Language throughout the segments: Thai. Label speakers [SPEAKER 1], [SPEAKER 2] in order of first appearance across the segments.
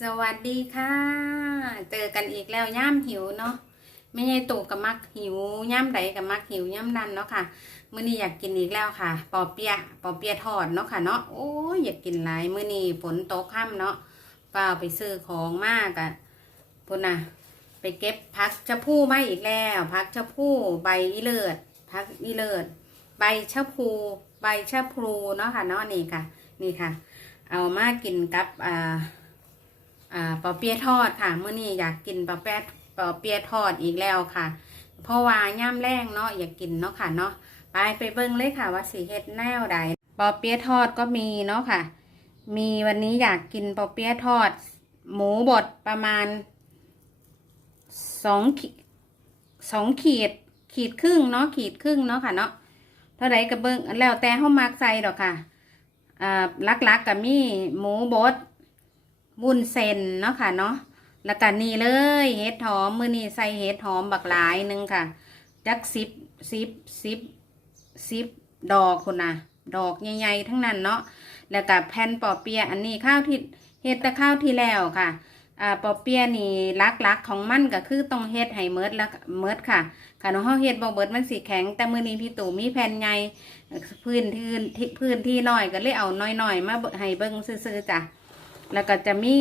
[SPEAKER 1] สวัสดีค่ะ เจอกันอีกแล้วย่ามหิวเนาะไม่ใช่ตู่กับมักหิวย่ามใดกับมักหิวย่ามนั้นเนาะค่ะมื้อนี้อยากกินอีกแล้วค่ะ ปอเปียะปอเปียะทอดเนาะค่ะเนาะโอ้ยอยากกินหลายมื้อนี้ฝนตกค่ำเนาะเปล่าไปซื้อของมากอะพุ่นน่ะไปเก็บพักชะพูมาอีกแล้วพักชะพูใบอีเลิศพักอีเลิศใบชะพูใบชะพลูเนาะค่ะเนาะนี่ค่ะ นี่ค่ะ เอามากินกับอ่า อ่าปอเปี๊ยะทอดค่ะเมื่อนี้อยากกินปอเปี๊ยะปอเปี๊ยะทอดอีกแล้วค่ะ เพราะว่าย่ามแรงเนาะอยากกินเนาะค่ะเนาะไปไปเบิ่งเลยค่ะว่าสีเฮ็ดแนวใดปอเปี๊ยะทอดก็มีเนาะค่ะ มีวันนี้อยากกินปอเปี๊ยะทอด หมูบดประมาณสองขีสองขีด ขีดครึ่งเนาะขีดครึ่งเนาะค่ะเนาะเท่าไรก็เบิ่งแล้วแต่เฮามักใส่ดอกค่ะอ่าลักๆกับมีหมูบด วุ้นเส้นเนาะค่ะเนาะแล้วก็นี่เลยเห็ดหอมมือนี่ใส่เห็ดหอมบักหลายหนึงค่ะ จักสิบสิบสิบสิบดอกคุณนะดอกใหญ่ๆทั้งนั้นเนาะแล้วก็แผ่นปอเปียะอันนี้ข้าวที่เฮ็ดแต่ข้าวที่แล้วค่ะอ่าปอเปียะนี่ลักๆของมันก็คือต้องเฮ็ดให้เมิดล้วเมิดค่ะค่ะน้องเฮาเฮ็ดบ่เบิดมันสิแข็งแต่มือนี้พี่ตู่มีแผ่นใหญ่พื้นที่พื้นที่น้อยก็เลยเอาน้อยๆมาให้เบิ่งซื่อๆจ้ะ แล้วก็จะมี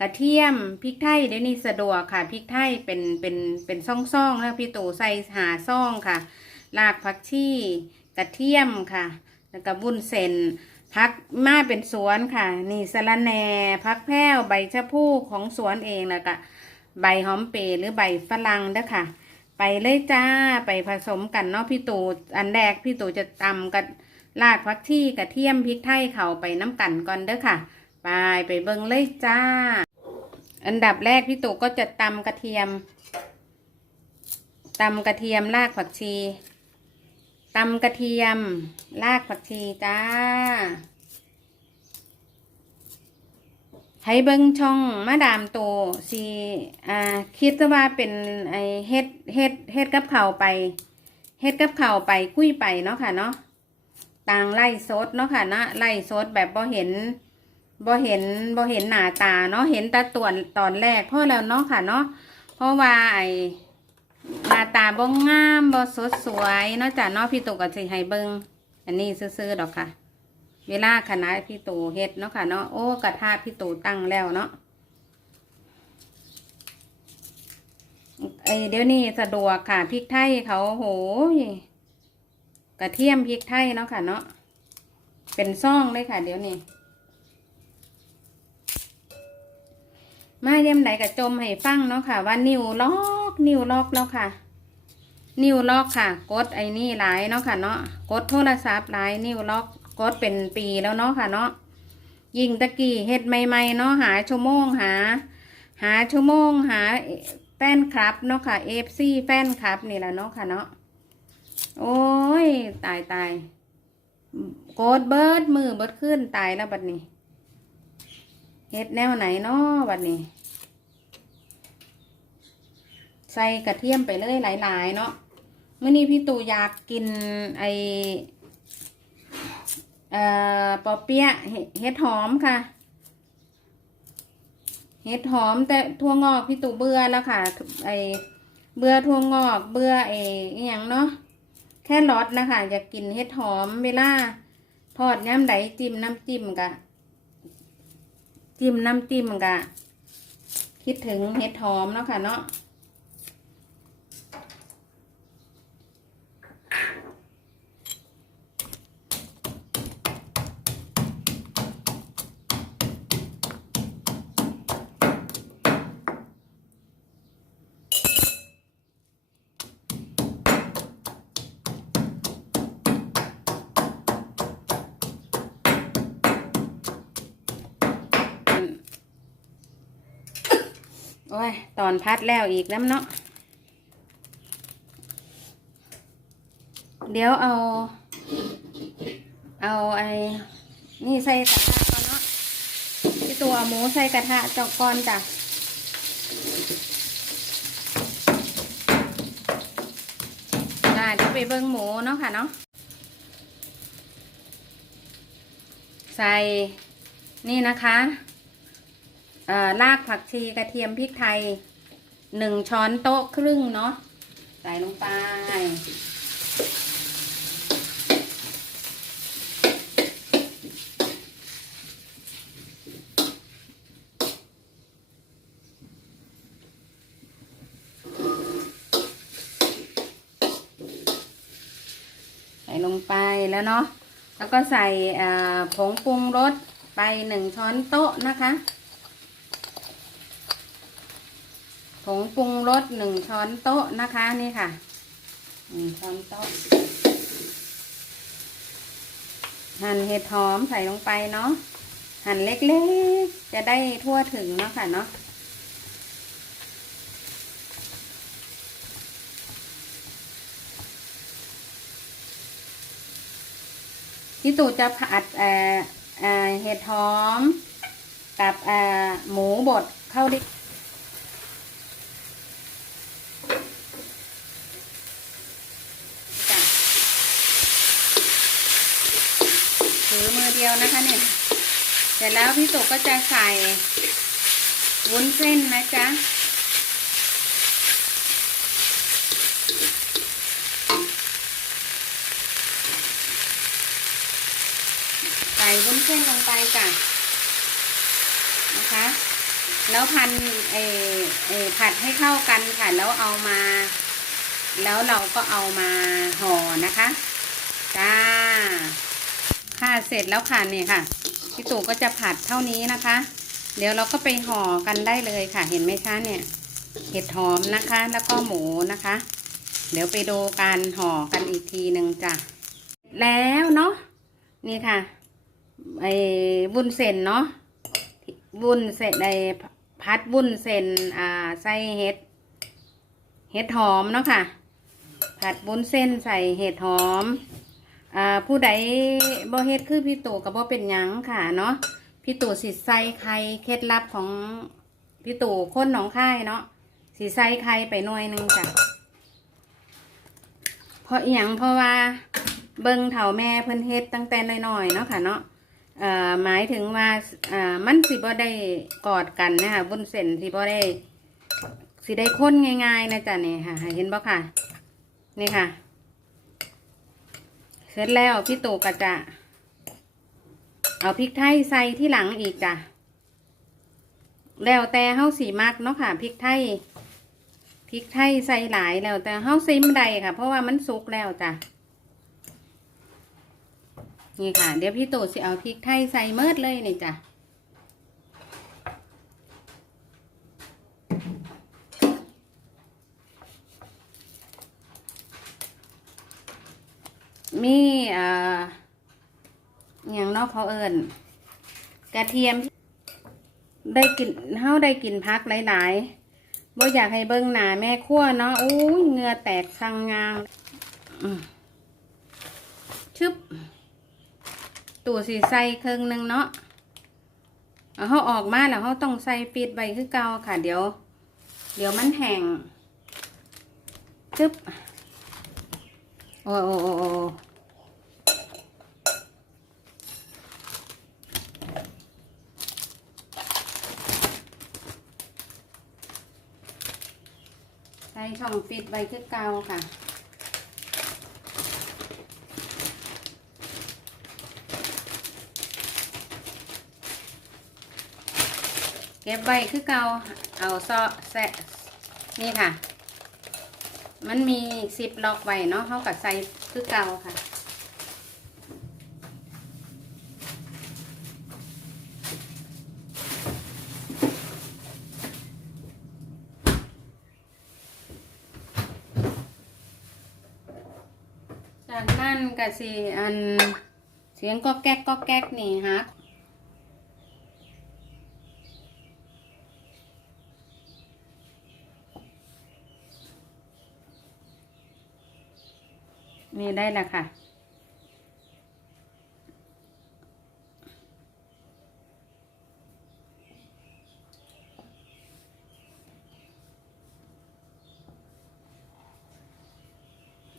[SPEAKER 1] กระเทียมพริกไทยเดี๋ยวนี้สะดวกค่ะพริกไทยเป็นเป็นเป็นซ่องๆแล้วพี่ตู่ใส่หาซ่องค่ะรากผักชีกระเทียมค่ะ แล้วก็บุ้นเส้นพักมาเป็นสวนค่ะ นี่สะระแหน่พักแพ้วใบชะพูของสวนเองแล้วก็ใบหอมเปรหรือใบฝรั่งเด้อค่ะ ไปเลยจ้าไปผสมกันเนาะพี่ตู่อันแรกพี่ตู่จะตำกับรากผักชีกระเทียมพริกไทยเข้าไปน้ำกันก่อนเด้อค่ะ ไปไปเบิ่งเลยจ้า อันดับแรกพี่ตู่ก็จะตำกระเทียมตำกระเทียมรากผักชีตำกระเทียมรากผักชีจ้าให้เบิ่งช่องมาดามโตสีอ่าคิดซะว่าเป็นไอเฮ็ดเฮ็ดเฮ็ดกับเข่าไปเฮ็ดกับเข่าไปคุยไปเนาะค่ะเนาะต่างไล่สดเนาะค่ะนะไล่สดแบบบ่เห็น บ่เห็นบ่เห็นหน้าตาเนาะเห็นแต่ตวนตอนแรกเพราะแล้วเนาะค่ะเนาะเพราะว่าไอหน้าตาบ่งามบ่สดสวยเนาะจ้ะเนาะพี่ตู่ก็สิให้เบิ่งอันนี้ซื่อๆดอกค่ะ เวลาคณะพี่ตู่เฮ็ดเนาะค่ะเนาะโอ้กระทะพี่ตู่ตั้งแล้วเนาะไอเดี๋ยวนี้สะดวกค่ะพริกไทยเขาโหยกระเทียมพริกไทยเนาะค่ะเนาะเป็นซ่องเลยค่ะ เดี๋ยวนี้ มาเยี่ยมไหนกับจมให้ฟังเนาะค่ะ ว่านิ้วล็อกนิ้วล็อกแล้วค่ะ นิ้วล็อกค่ะ กดไอ้นี่หลายเนาะค่ะเนาะกดโทรศัพท์หลายนิ้วล็อกกดเป็นปีแล้วเนาะค่ะเนาะยิงตะกี้เฮ็ดใหม่ๆเนาะหาชั่วโมงหา หาชั่วโมงหาแฟนคลับเนาะค่ะเอฟซีแฟนคลับนี่แหละเนาะค่ะเนาะโอ้ย ตายตายกดเบิร์ดมือเบิร์ดขึ้นตายแล้วบัดนี้ เฮ็ดแนวไหนเนาะบัดนี้ ใส่กระเทียมไปเลยหลาย ๆ เนาะเมื่อนี้พี่ตู่อยากกินไอเอ่อปอเปี๊ยะเห็ดหอมค่ะเห็ดหอมแต่ทั่วงอกพี่ตู่เบื่อแล้วค่ะ ไอเบื่อทั่วงอก เบื่อไออหย่างเนาะแค่รสนะคะอยากกินเห็ดหอมเวลาทอดย้ำไดจิ้มน้ำจิ้มกะ จิ้มน้ำจิ้มกะคิดถึงเห็ดหอมเนาะค่ะเนาะ โอ้ย ตอนพัดแล้วอีกน้ำเนาะ เดี๋ยวเอา เอาไอ้นี่ใส่กระทะก่อนเนาะที่ตัวหมูใส่กระทะจอกก่อนจ้ะได้เดี๋ยวไปเบิ้งหมูเนาะค่ะเนาะ ใส่นี่นะคะ รากผักชีกระเทียมพริกไทยหนึ่งช้อนโต๊ะครึ่งเนาะใส่ลงไป ใส่ลงไปแล้วเนาะแล้วก็ใส่ผงปรุงรสไปหนึ่งช้อนโต๊ะนะคะ ผงปรุงรสหนึ่งช้อนโต๊ะนะคะนี่ค่ะหนึ่งช้อนโต๊ะ หั่นเห็ดหอมใส่ลงไปเนาะหั่นเล็กๆ จะได้ทั่วถึงเนาะค่ะเนาะพี่ตู่จะผัดเอ่อเอ่อเห็ดหอม กับเอ่อหมูบดเข้าด้วยจ้ะถือมือเดียวนะคะเนี่ย เสร็จแล้วพี่ตู่ก็จะใส่วุ้นเส้นนะจ๊ะใส่วุ้นเส้นลงไปจ้ะนะคะ แล้วพันเออเอผัดให้เข้ากันค่ะ แล้วเอามา แล้วเราก็เอามาห่อนะคะ จ้า ค่ะเสร็จแล้วค่ะนี่ค่ะ พี่ตู่ก็จะผัดเท่านี้นะคะ เดี๋ยวเราก็ไปห่อกันได้เลยค่ะ เห็นไหมคะเนี่ย เห็ดหอมนะคะ แล้วก็หมูนะคะ เดี๋ยวไปดูการห่อกันอีกทีหนึ่งจ้ะแล้วเนาะนี่ค่ะไอ้วุ้นเส้นเนาะวุ้นเส้นไอ้พัดวุ้นเส้นอ่าใส่เห็ดเห็ดหอมเนาะค่ะ ผัดวุ้นเส้นใส่เห็ดหอม อ่าผู้ใดบ่เฮ็ดคือพี่ตู่กับบ่เป็นหยังค่ะเนาะพี่ตู่สิใส่ไข่เคล็ดลับของพี่ตู่คนหนองค่ายเนาะสิใส่ไข่ไปหน่วยหนึงจ้ะเพราะอีหยังเพราะว่าเบิ่งเถาแม่เพิ่นเฮ็ดตั้งแต่น้อยๆเนาะค่ะเนาะเอ่อหมายถึงว่าอ่ามันสิบ่ได้กอดกันนะคะบุญเส้นสิบ่ได้สิได้ค้นง่ายๆนะจ๊ะนี่ค่ะ เห็นบ่ค่ะ นี่ค่ะ เสร็จแล้วพี่ตู่ก็จะ เอาพริกไทยใส่ที่หลังอีกจ้ะแล้วแต่เฮาสีมักเนาะค่ะพริกไทยพริกไทยใส่หลายแล้วแต่เฮาซิมใดค่ะ เพราะว่ามันสุกแล้วจ้ะนี่ค่ะ เดี๋ยวพี่ตู่สิเอาพริกไทยใส่เมิดเลยนี่จ้ะ มีเอ่ออย่างนอกเขาเอิญกระเทียมได้กินเฮาได้กินพักหลายๆบ่อยากให้เบิ่งหนาแม่ครัวเนาะอู้เงือแตกสังงางอืมชึบตัวสีใส่ครึ่งหนึ่งเนาะเอาเขาออกมาแล้วเขาต้องใส่ปิดใบคือเก่าค่ะ เดี๋ยว เดี๋ยวมันแห้งจึ๊บโอ้โอ้โอ้โอ้ใส่ ช่องปิดใบคือเก่าค่ะเก็บใบคือเกาเอาซอแสะนี่ค่ะ มันมีซิปล็อกไว้เนาะเขากับใส่คือเกาค่ะ จา ก็สิอัน เสียงก็แก๊กก็แก๊กนี่ฮะนี่ได้ล้วค่ะ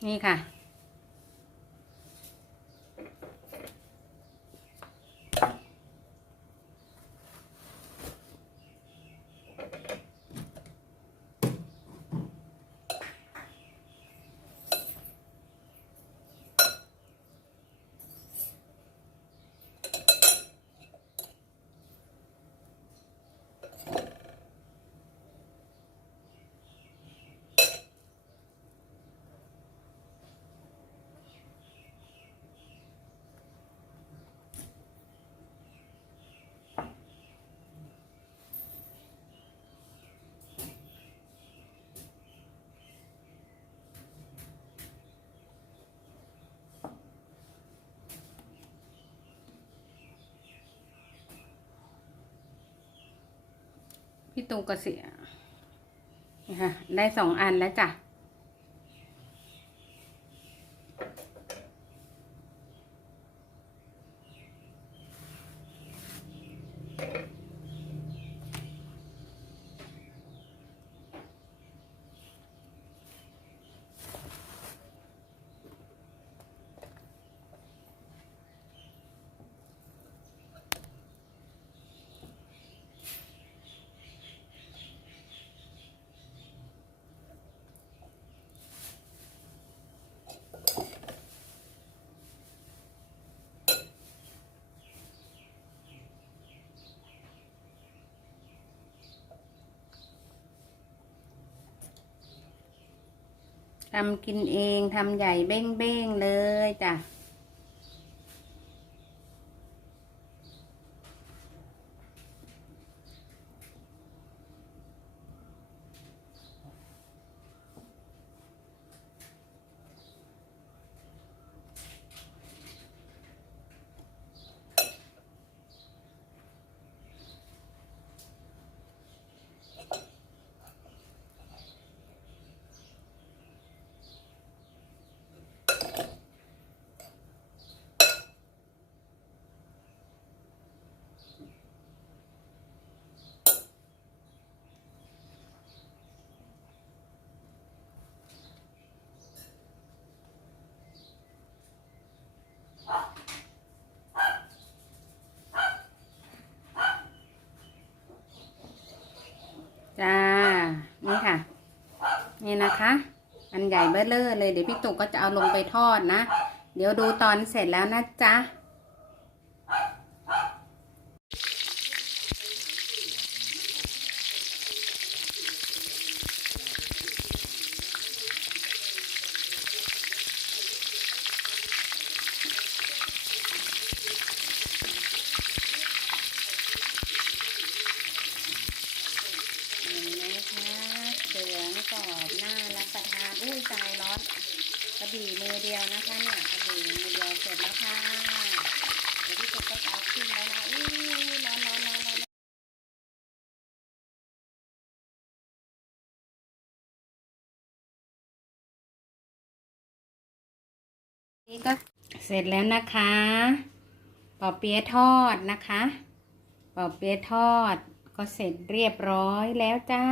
[SPEAKER 1] นี่ค่ะ พี่ตูก็เสียนะค่ะได้สองอันแล้วจ้ะ ทำกินเองทำใหญ่เบ้งๆเลยจ้ะ จ้า นี่ค่ะ นี่นะคะ อันใหญ่เบ้อเลอเลย เดี๋ยวพี่ตุกก็จะเอาลงไปทอดนะ เดี๋ยวดูตอนเสร็จแล้วนะจ๊ะ เห็นไหมคะเสืองกรอบน่ารับประทาน อุ้ยใจร้อนกระบี่มือเดียวนะคะเนี่ยกระบี่มือเดียวเสร็จแล้วค่ะ เดี๋ยวพี่ตุ๊กก็จะเอาขึ้นแล้วนะอุ้ยร้อนร้อนร้อนร้อน นี่ก็เสร็จแล้วนะคะปอเปี๊ยะทอดนะคะปอเปี๊ยะทอดก็เสร็จเรียบร้อยแล้วจ้า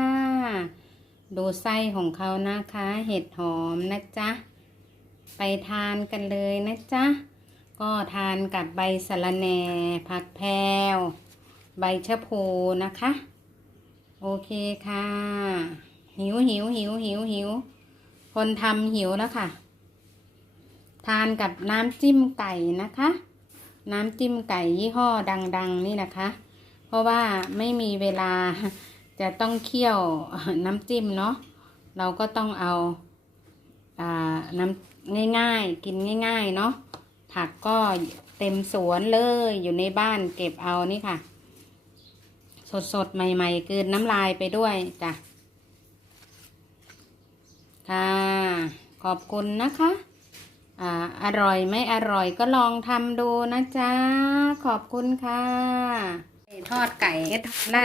[SPEAKER 1] ดูไส้ของเขานะคะ เห็ดหอมนะจ๊ะ ไปทานกันเลยนะจ๊ะ ก็ทานกับใบสะระแหน่ผักแพรวใบชะพูนะคะ โอเคค่ะ หิวหิวหิวหิวหิวคนทำหิวแล้วค่ะ ทานกับน้ำจิ้มไก่นะคะ น้ำจิ้มไก่ยี่ห้อดัง ๆ นี่นะคะ เพราะว่าไม่มีเวลาจะต้องเคี่ยวน้ำจิ้มเนาะเราก็ต้องเอาอ่าน้ำง่ายๆ กินง่าย ๆ เนาะผักก็เต็มสวนเลยอยู่ในบ้านเก็บเอานี่ค่ะ สดๆ ใหม่ๆกลืนน้ำลายไปด้วยจ้ะค่ะ ขอบคุณนะคะ อร่อยไม่อร่อยก็ลองทำดูนะจ๊ะ ขอบคุณค่ะ ทอดไก่ได้